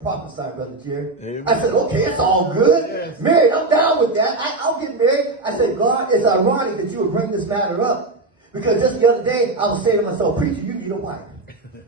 Prophesy, Brother Jerry. Amen. I said, okay, it's all good. Yes. Married, I'm down with that. I'll get married. I said, God, it's ironic that you would bring this matter up. Because just the other day, I was saying to myself, preacher, you need a wife.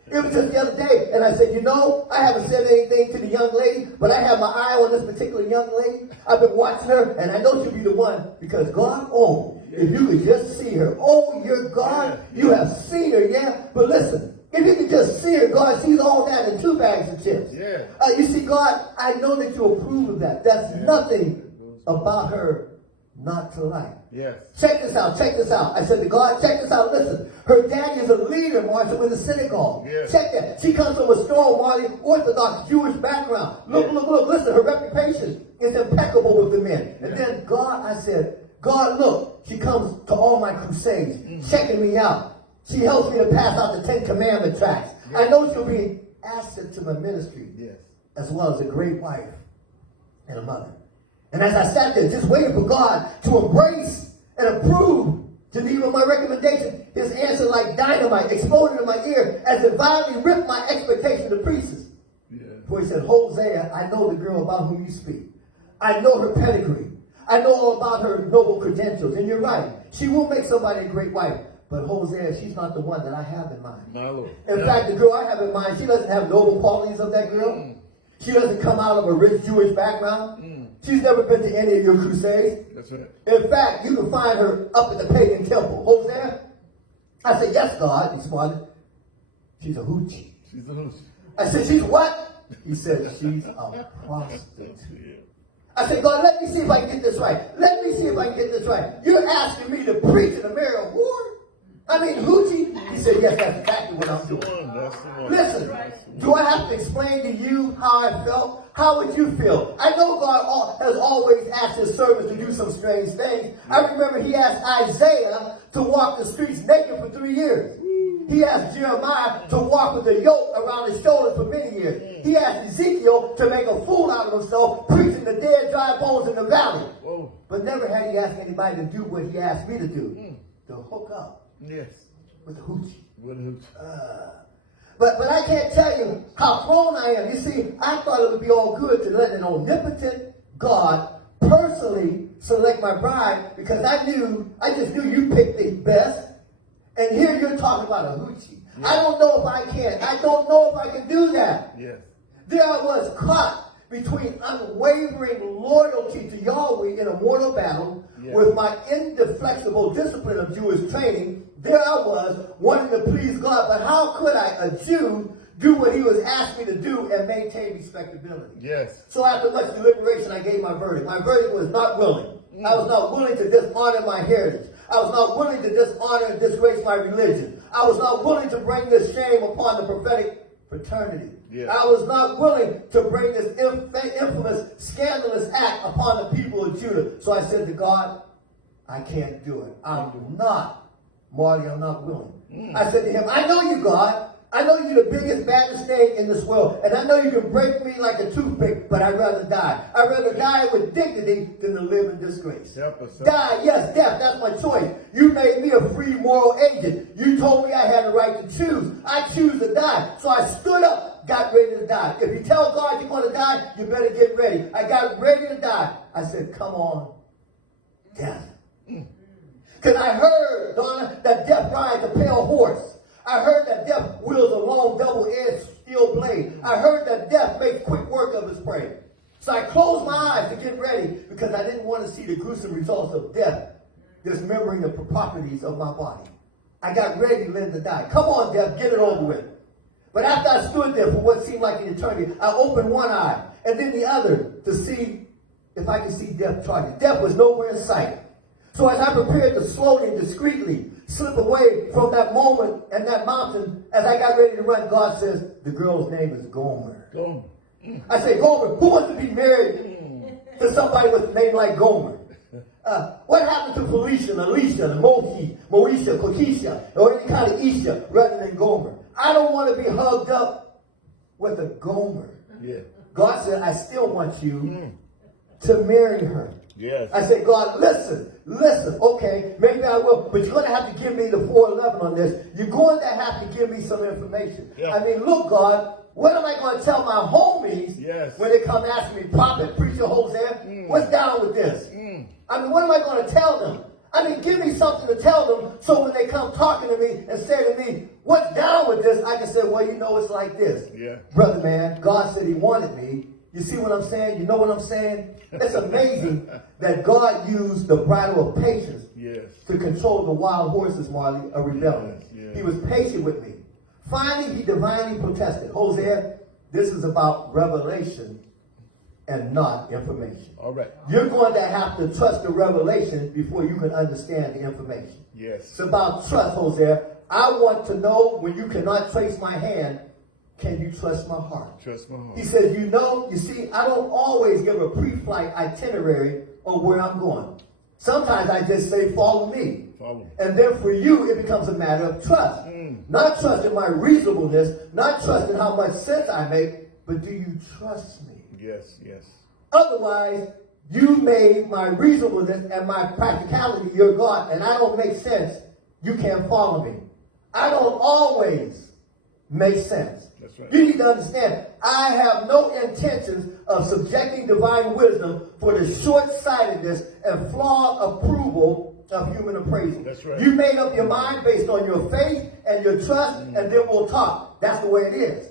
It was just the other day, and I said, you know, I haven't said anything to the young lady, but I have my eye on this particular young lady. I've been watching her, and I know she'll be the one, because God, oh, if you could just see her. Oh, your God, you have seen her, yeah? But listen, if you could just see her, God sees all that in 2 bags of chips. Yeah. You see, God, I know that you approve of that. That's nothing about her not to like. Yes. Check this out, check this out. I said to God, check this out, listen. Her daddy is a leader, Martha, in the synagogue. Yes. Check that. She comes from a strong, Marley, Orthodox Jewish background. Look, look, listen, her reputation is impeccable with the men. And then God, I said, God, look, she comes to all my crusades, checking me out. She helps me to pass out the 10 Commandment tracts. I know she'll be an asset to my ministry, as well as a great wife and a mother. And as I sat there, just waiting for God to embrace and approve Geneva my recommendation, his answer like dynamite exploded in my ear as it violently ripped my expectation to pieces. For he said, Hosea, I know the girl about whom you speak. I know her pedigree. I know all about her noble credentials. And you're right. She will make somebody a great wife. But Hosea, she's not the one that I have in mind. No. In fact, the girl I have in mind, she doesn't have noble qualities of that girl. She doesn't come out of a rich Jewish background. She's never been to any of your crusades. That's right. In fact, you can find her up at the pagan temple. Hosea? I said, yes, God. He responded, she's a hoochie. She's a hoochie. I said, she's what? He said, she's a prostitute. I said, God, let me see if I can get this right. Let me see if I can get this right. You're asking me to preach and to marry a whore? I mean, hoochie? He said, yes, that's exactly what I'm doing. Listen, do I have to explain to you how I felt? How would you feel? I know God has always asked his servants to do some strange things. I remember he asked Isaiah to walk the streets naked for 3 years. He asked Jeremiah to walk with a yoke around his shoulders for many years. He asked Ezekiel to make a fool out of himself, preaching the dead, dry bones in the valley. But never had he asked anybody to do what he asked me to do, to hook up with a hoochie. But I can't tell you how prone I am. You see, I thought it would be all good to let an omnipotent God personally select my bride, because I just knew you picked the best. And here you're talking about a hoochie. I don't know if I can. I don't know if I can do that. There I was caught between unwavering loyalty to Yahweh in a mortal battle with my indeflexible discipline of Jewish training. There I was wanting to please God, but how could I, a Jew, do what he was asking me to do and maintain respectability? So after much deliberation, I gave my verdict. My verdict was not willing. I was not willing to dishonor my heritage. I was not willing to dishonor and disgrace my religion. I was not willing to bring this shame upon the prophetic fraternity. I was not willing to bring this infamous, scandalous act upon the people of Judah. So I said to God, I can't do it. I'm not, Marty, I'm not willing. I said to him, I know you, God. I know you're the biggest, baddest thing in this world. And I know you can break me like a toothpick, but I'd rather die. I'd rather die with dignity than to live in disgrace. Die, yes, death, that's my choice. You made me a free moral agent. You told me I had the right to choose. I choose to die. So I stood up, got ready to die. If you tell God you're going to die, you better get ready. I got ready to die. I said, come on, death. Because I heard, Donna, that death rides a pale horse. I heard that death wields a long double-edged steel blade. I heard that death makes quick work of his prey. So I closed my eyes to get ready because I didn't want to see the gruesome results of death dismembering the properties of my body. I got ready to die. Come on, death, get it over with. But after I stood there for what seemed like an eternity, I opened one eye and then the other to see if I could see death charging. Death was nowhere in sight. So as I prepared to slowly and discreetly slip away from that moment and that mountain, as I got ready to run, God says, the girl's name is Gomer. I say, Gomer, who wants to be married to somebody with a name like Gomer? What happened to Felicia, Alicia, Moki, Moesha, Kokisha, or any kind of Isha rather than Gomer? I don't want to be hugged up with a Gomer. God said, I still want you to marry her. I said, God, listen, okay, maybe I will, but you're going to have to give me the 411 on this. You're going to have to give me some information. I mean, look, God, what am I going to tell my homies Yes. When they come asking me, prophet, preacher, Hosea, what's down with this? I mean, what am I going to tell them? I mean, give me something to tell them so when they come talking to me and say to me, what's down with this? I can say, well, you know, it's like this. Yeah. Brother, man, God said he wanted me. You see what I'm saying? You know what I'm saying? It's amazing that God used the bridle of patience to control the wild horses, Marley, of rebellion. He was patient with me. Finally, he divinely protested. Hosea, this is about revelation and not information. All right. You're going to have to trust the revelation before you can understand the information. Yes. It's about trust, Hosea. I want to know when you cannot trace my hand, can you trust my heart? Trust my heart. He says, you see, I don't always give a pre-flight itinerary on where I'm going. Sometimes I just say, follow me. Follow. And then for you, it becomes a matter of trust. Not trusting my reasonableness, not trusting how much sense I make, but do you trust me? Yes, yes. Otherwise, you made my reasonableness and my practicality your God, and I don't make sense. You can't follow me. I don't always make sense. That's right. You need to understand, I have no intentions of subjecting divine wisdom for the short-sightedness and flawed approval of human appraisal. That's right. You made up your mind based on your faith and your trust, and then we'll talk. That's the way it is.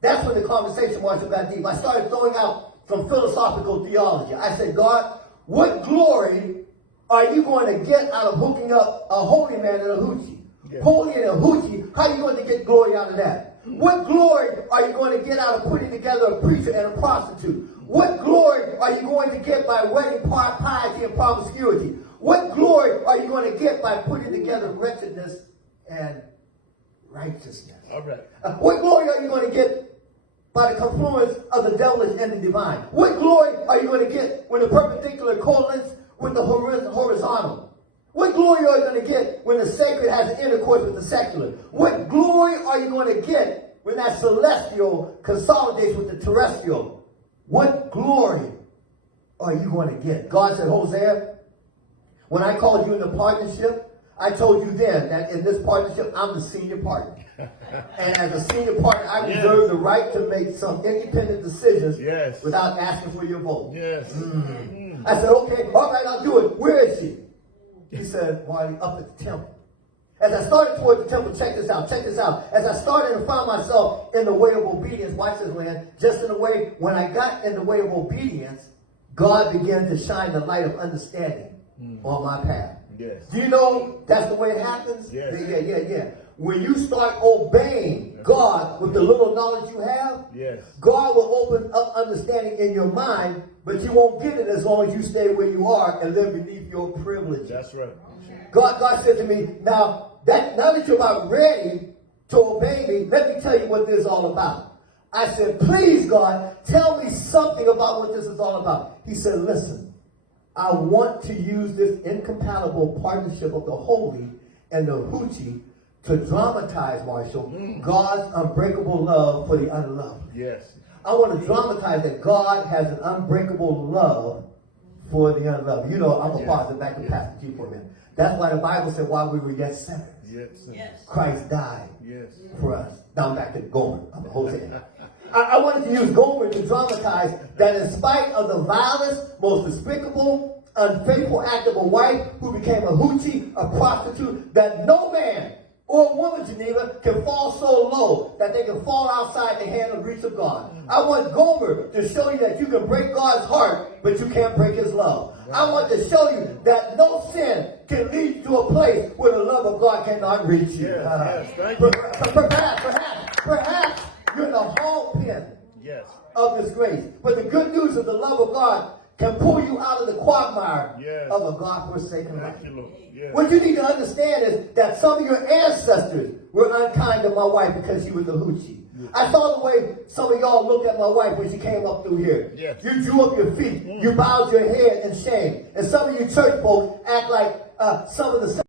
That's when the conversation got that deep. I started throwing out some philosophical theology. I said, God, what glory are you going to get out of hooking up a holy man and a hoochie? Yeah. Holy and a hoochie, how are you going to get glory out of that? What glory are you going to get out of putting together a preacher and a prostitute? What glory are you going to get by wedding piety and promiscuity? What glory are you going to get by putting together wretchedness and righteousness? All right. What glory are you going to get by the confluence of the devilish and the divine? What glory are you going to get when the perpendicular correlates with the horizontal? What glory are you going to get when the sacred has an intercourse with the secular? What glory are you going to get when that celestial consolidates with the terrestrial? What glory are you going to get? God said, Hosea, when I called you into partnership, I told you then that in this partnership, I'm the senior partner. And as a senior partner, I reserve the right to make some independent decisions without asking for your vote. Yes. I said, okay, all right, I'll do it. Where is she? He said, Marty, up at the temple. As I started toward the temple, check this out. As I started and found myself in the way of obedience, watch this, Lynn, just in the way, when I got in the way of obedience, God began to shine the light of understanding on my path. Yes. Do you know that's the way it happens? Yes. Yeah. When you start obeying God with the little knowledge you have, God will open up understanding in your mind, but you won't get it as long as you stay where you are and live beneath your privilege. That's right. God said to me, now that you're about ready to obey me, let me tell you what this is all about. I said, please, God, tell me something about what this is all about. He said, listen, I want to use this incompatible partnership of the holy and the hoochie to dramatize, Marshall, God's unbreakable love for the unloved. Yes. I want to dramatize that God has an unbreakable love for the unloved. You know, I'm going to pause it back to Pastor G for a minute. That's why the Bible said while we were yet sinners, Christ died for us. Now I'm back to Gomer. I'm a Hosea. I wanted to use Gomer to dramatize that in spite of the vilest, most despicable, unfaithful act of a wife who became a hoochie, a prostitute, that no man or a woman, Geneva, can fall so low that they can fall outside the hand of reach of God. I want Gomer to show you that you can break God's heart, but you can't break his love. I want to show you that no sin can lead you to a place where the love of God cannot reach you. Perhaps you're in the hog pen of this grace. But the good news of the love of God can pull you out of the quagmire of a God-forsaken life. What you need to understand is that some of your ancestors were unkind to my wife because she was a hoochie. I saw the way some of y'all looked at my wife when she came up through here. You drew up your feet. You bowed your head in shame. And some of you church folks act like some of the